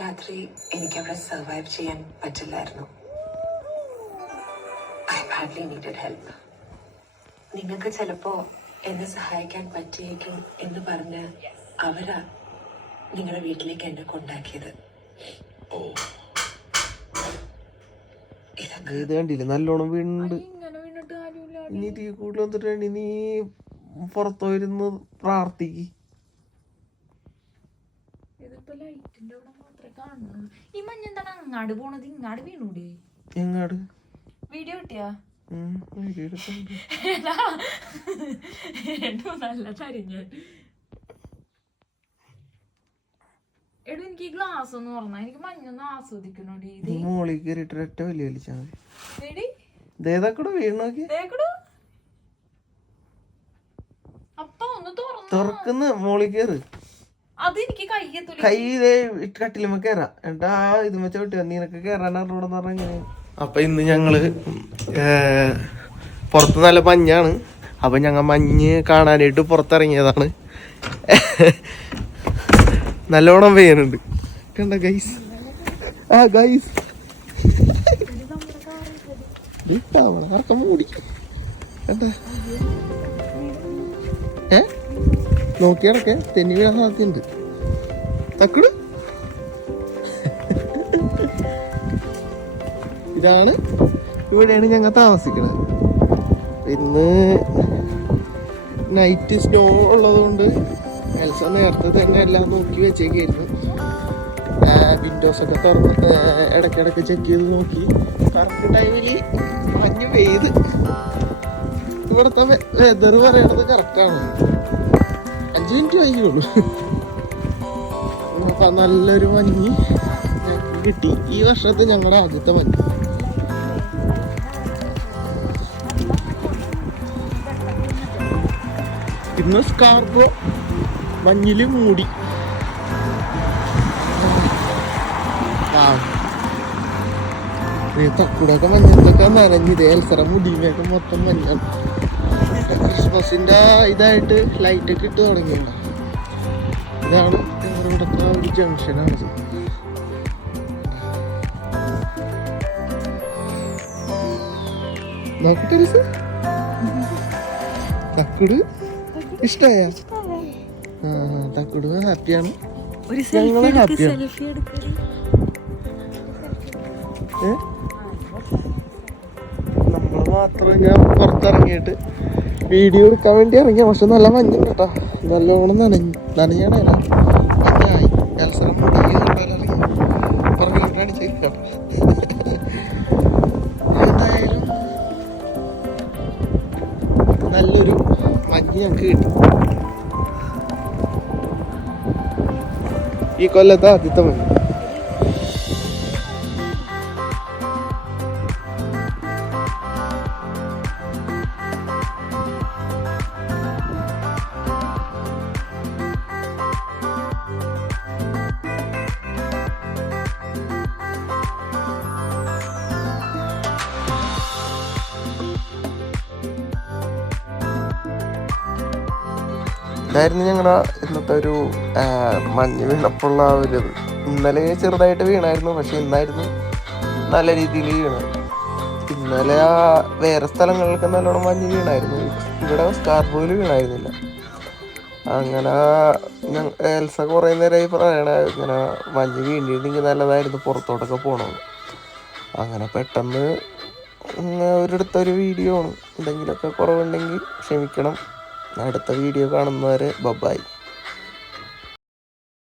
രാത്രി എനിക്ക് അവിടെ സർവൈവ് ചെയ്യാൻ പറ്റില്ലായിരുന്നു. I badly needed help. നിങ്ങൾക്ക് ചിലപ്പോ എന്നെ സഹായിക്കാൻ പറ്റിയേക്കും എന്ന് പറഞ്ഞ് അവരാ നിങ്ങളുടെ വീട്ടിലേക്ക് എന്നെ കൊണ്ടാക്കിയത്. ഇത് കണ്ടില്ലേ, നല്ലോണം വീണുണ്ട്. ഇനി തീ കൂടുതൽ വന്നിട്ട് നീ പുറത്തുപോയിരുന്ന് പ്രാർത്ഥിക്ക്. ഈ മഞ്ഞ എന്താണ് അങ്ങാട് പോണത്? ഇങ്ങാട് വീണൂടെ? എങ്ങാട് വീഡിയോ കിട്ടിയാ? നല്ല തരിഞ്ഞ എടോ, എനിക്ക് ഗ്ലാസ് ഒന്ന് പറഞ്ഞ, എനിക്ക് മഞ്ഞൊന്ന് ആസ്വദിക്കണോടി. മോളിൽ കയറിയിട്ട് ഒറ്റ വലിയ വലിച്ചാ മതി. വീണോക്കി അപ്പൊ ഒന്ന് തുറക്കുന്ന മോളിൽ കയറ്. അതെനിക്ക് കൈ കട്ടിലുമ്പോ കേറാ. എന്നിട്ട് ആ ഇത് വെച്ച വിട്ടു നിനക്ക് കേറാൻ അറിഞ്ഞൂടെന്ന് പറഞ്ഞ എങ്ങനെ. അപ്പൊ ഇന്ന് ഞങ്ങള് പുറത്ത് നല്ല മഞ്ഞാണ്. അപ്പൊ ഞങ്ങൾ മഞ്ഞ് കാണാനായിട്ട് പുറത്തിറങ്ങിയതാണ്. നല്ലോണം പെയ്യുന്നുണ്ട് കണ്ട ഗൈസ്. ആ ഗൈസ് ആർക്കം മൂടി കണ്ട. നോക്കിയാടൊക്കെ തെന്നി വീഴാൻ സാധ്യതയുണ്ട്. തക്കുട് ഇതാണ്, ഇവിടെയാണ് ഞങ്ങൾ താമസിക്കുന്നത്. ഇന്ന് നൈറ്റ് സ്നോ ഉള്ളതുകൊണ്ട് എൽസ നേരത്തെ തന്നെ എല്ലാം നോക്കി വെച്ചേക്കായിരുന്നു. വിൻഡോസൊക്കെ തുറന്ന് ഇടയ്ക്കിടയ്ക്ക് ചെക്ക് ചെയ്ത് നോക്കി. കറക്റ്റ് ടൈമിൽ മഞ്ഞ് പെയ്ത്. ഇവിടുത്തെ വെതർ പറയണത് കറക്റ്റാണ്. 5 മിനിറ്റ് വൈകിയുള്ളൂ. അപ്പം നല്ലൊരു മഞ്ഞ് ഞങ്ങൾക്ക് കിട്ടി. ഈ വർഷത്തെ ഞങ്ങളുടെ ആദ്യത്തെ മഞ്ഞ്. ഇന്ന് സ്കാർപ്പോ മഞ്ഞില് മൂടി. തക്കൂടൊക്കെ മഞ്ഞത്തൊക്കെ നനഞ്ഞത്. എൽസറ മുടിമയൊക്കെ മൊത്തം മഞ്ഞാണ്. ക്രിസ്മസിന്റെ ഇതായിട്ട് ലൈറ്റൊക്കെ ഇട്ട് തുടങ്ങിയാണ്. ഇതാണ് ഞങ്ങളുടെ ഇവിടുത്തെ ഒരു ജംഗ്ഷനാണ്. നോക്കട്ടെ തക്കുട് ഇഷ്ടായ? തക്കുട് ഹാപ്പിയാണ്. ഞങ്ങള് ഹാപ്പിയാണ്. നമ്മള് മാത്രം ഞാൻ പുറത്തിറങ്ങിയിട്ട് വീഡിയോ എടുക്കാൻ വേണ്ടി ഇറങ്ങിയ. പക്ഷെ നല്ല മഞ്ഞ കേട്ടാ, നല്ലോണം നനഞ്ഞാണ്. മഞ്ഞായി എന്തായാലും നല്ലൊരു മഞ്ഞ് ഞങ്ങൾക്ക് കിട്ടി. ഈ കൊല്ലത്തെ ആദ്യത്തെ മഞ്ഞ്. ഇതായിരുന്നു ഞങ്ങളുടെ ഇന്നത്തെ ഒരു മഞ്ഞ് വീണപ്പോഴുള്ള ആ ഒരു ഇത്. ഇന്നലെ ചെറുതായിട്ട് വീണായിരുന്നു, പക്ഷെ ഇന്നായിരുന്നു നല്ല രീതിയിൽ വീണത്. ഇന്നലെ വേറെ സ്ഥലങ്ങളിലൊക്കെ നല്ലോണം മഞ്ഞ് വീണായിരുന്നു. ഇവിടെ സ്കാർബോയിൽ വീണായിരുന്നില്ല. അങ്ങനെ എൽസ കുറേ നേരമായി പറയണ ഇങ്ങനെ മഞ്ഞ് വീണിരുന്നെങ്കിൽ നല്ലതായിരുന്നു പുറത്തോട്ടൊക്കെ പോകണമെന്ന്. അങ്ങനെ പെട്ടെന്ന് ഒരിടത്തൊരു വീഡിയോ ആണ്. എന്തെങ്കിലുമൊക്കെ കുറവുണ്ടെങ്കിൽ ക്ഷമിക്കണം. അടുത്ത വീഡിയോ കാണുന്നവരെ ബൈ.